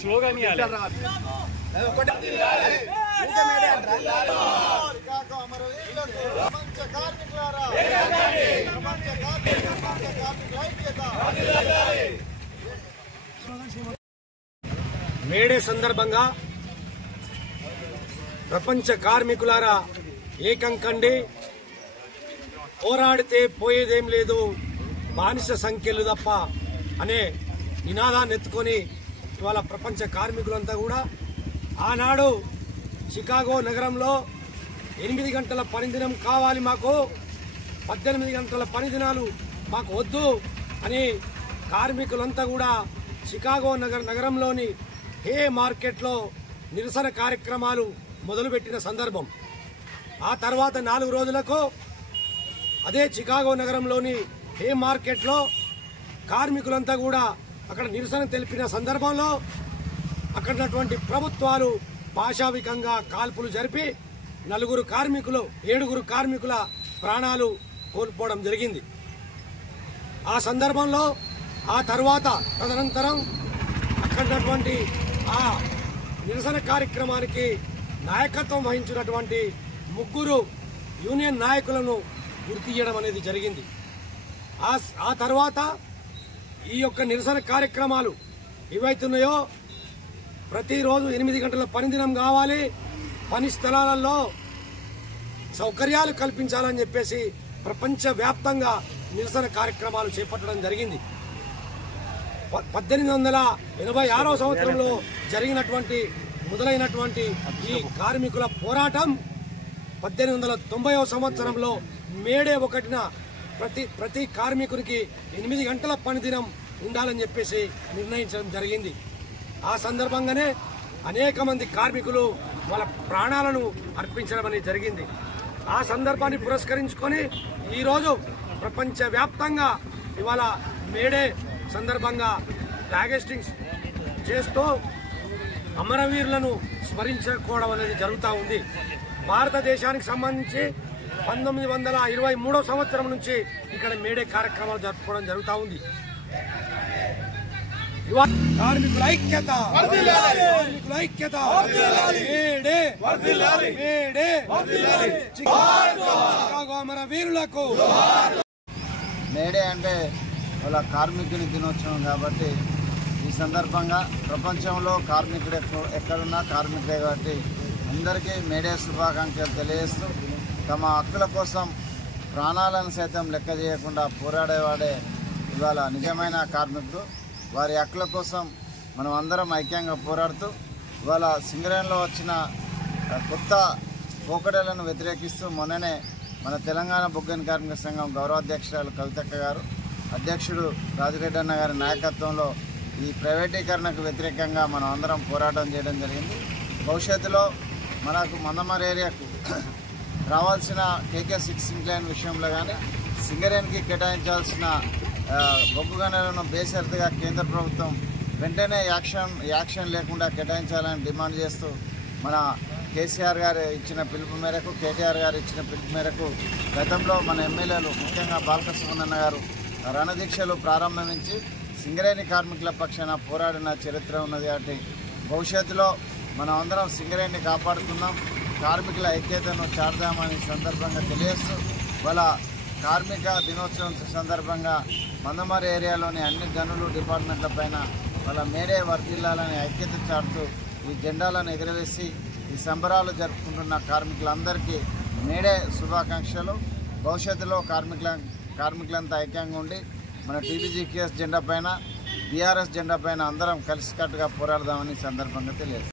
Slogan May Day సందర్భంగా ప్రపంచ కార్మికులారా ఏకం కండి, పోరాడితే పోయేదేం లేదు, బానిస సంఖ్యలు తప్ప అనే నినాదాన్ని ఎత్తుకొని ఇవాళ ప్రపంచ కార్మికులంతా కూడా ఆనాడు చికాగో నగరంలో 8 గంటల పనిదినం కావాలి, మాకు 18 గంటల పనిదినాలు మాకు వద్దు అని కార్మికులంతా కూడా చికాగో నగరంలోని హే మార్కెట్లో నిరసన కార్యక్రమాలు మొదలుపెట్టిన సందర్భం. ఆ తర్వాత 4 రోజులకు అదే చికాగో నగరంలోని హే మార్కెట్లో కార్మికులంతా కూడా అక్కడ నిరసన తెలిపిన సందర్భంలో అక్కడున్నటువంటి ప్రభుత్వాలు పాశావికంగా కాల్పులు జరిపి 7 కార్మికుల ప్రాణాలు కోల్పోవడం జరిగింది. ఆ సందర్భంలో ఆ తర్వాత తదనంతరం అక్కడున్నటువంటి ఆ నిరసన కార్యక్రమానికి నాయకత్వం వహించినటువంటి 3 యూనియన్ నాయకులను గుర్తించడం అనేది జరిగింది. ఆ తర్వాత ఈ యొక్క నిరసన కార్యక్రమాలు ఏవైతున్నాయో ప్రతిరోజు 8 గంటల పనిదినం కావాలి, పని స్థలాలలో సౌకర్యాలు కల్పించాలని చెప్పేసి ప్రపంచవ్యాప్తంగా నిరసన కార్యక్రమాలు చేపట్టడం జరిగింది. 1886 సంవత్సరంలో జరిగినటువంటి మొదలైనటువంటి ఈ కార్మికుల పోరాటం 1890వ సంవత్సరంలో మేడే 1న ప్రతి కార్మికునికి 8 గంటల పనిదినం ఉండాలని చెప్పేసి నిర్ణయించడం జరిగింది. ఆ సందర్భంగానే అనేక మంది కార్మికులు వాళ్ళ ప్రాణాలను అర్పించడం అనేది జరిగింది. ఆ సందర్భాన్ని పురస్కరించుకొని ఈరోజు ప్రపంచవ్యాప్తంగా ఇవాళ మేడే సందర్భంగా ఫ్లాగ్ హోస్టింగ్ చేస్తూ అమరవీరులను స్మరించుకోవడం అనేది జరుగుతూ ఉంది. భారతదేశానికి సంబంధించి 1923వ సంవత్సరం నుంచి ఇక్కడ మేడే కార్యక్రమాలు జరుపుకోవడం జరుగుతూ ఉంది. కార్మికుల ఐక్యత, కార్మికుల ఐక్యత, మేడే మేడే, చికాగో అమరవీరులకు. మేడే అంటే వాళ్ళ కార్మికుని దినోత్సవం కాబట్టి ఈ సందర్భంగా ప్రపంచంలో కార్మికుడు ఎక్కడున్నా కార్మికుడే కాబట్టి అందరికీ మేడే శుభాకాంక్షలు తెలియజేస్తూ తమ హక్కుల కోసం ప్రాణాలను సైతం లెక్క చేయకుండా పోరాడేవాడే ఇవాళ నిజమైన కార్మికుడు. వారి హక్కుల కోసం మనం అందరం ఐక్యంగా పోరాడుతూ ఇవాళ సింగరేణిలో వచ్చిన కొత్త పోకడలను వ్యతిరేకిస్తూ మొన్ననే మన తెలంగాణ బొగ్గని కార్మిక సంఘం గౌరవాధ్యక్షురాలు కవితక్క గారు, అధ్యక్షుడు రాజిరెడ్డి అన్న గారి నాయకత్వంలో ఈ ప్రైవేటీకరణకు వ్యతిరేకంగా మనం అందరం పోరాటం చేయడం జరిగింది. భవిష్యత్తులో మనకు మందమరి ఏరియాకు రావాల్సిన KK6 ఇంక్లైన్ విషయంలో కానీ సింగరేణికి కేటాయించాల్సిన బొగ్గు గనులను బేషరతుగా కేంద్ర ప్రభుత్వం వెంటనే యాక్షన్ లేకుండా కేటాయించాలని డిమాండ్ చేస్తూ మన కేసీఆర్ గారు ఇచ్చిన పిలుపు మేరకు, కేటీఆర్ గారు ఇచ్చిన పిలుపు మేరకు గతంలో మన ఎమ్మెల్యేలు ముఖ్యంగా బాలకృష్ణ గారు రణదీక్షలు ప్రారంభించి సింగరేణి కార్మికుల పక్షాన పోరాడిన చరిత్ర ఉన్నది. కాబట్టి భవిష్యత్తులో మనం అందరం సింగరేణిని కాపాడుకుందాం, కార్మికుల ఐక్యతను చాటుదామని సందర్భంగా తెలియజేస్తూ వాళ్ళ కార్మిక దినోత్సవం సందర్భంగా మందమరి ఏరియాలోని అన్ని గనులు డిపార్ట్మెంట్ల పైన వాళ్ళ మేడే వర్ధిల్లాలని ఐక్యత చాటుతూ ఈ జెండాలను ఎగురవేసి ఈ సంబరాలు జరుపుకుంటున్న కార్మికులందరికీ మేడే శుభాకాంక్షలు. భవిష్యత్తులో కార్మికులంతా ఐక్యంగా ఉండి మన టీబీజీకేఎస్ జెండా పైన, బీఆర్ఎస్ జెండా పైన అందరం కలిసికట్టుగా పోరాడదామని సందర్భంగా తెలియదు.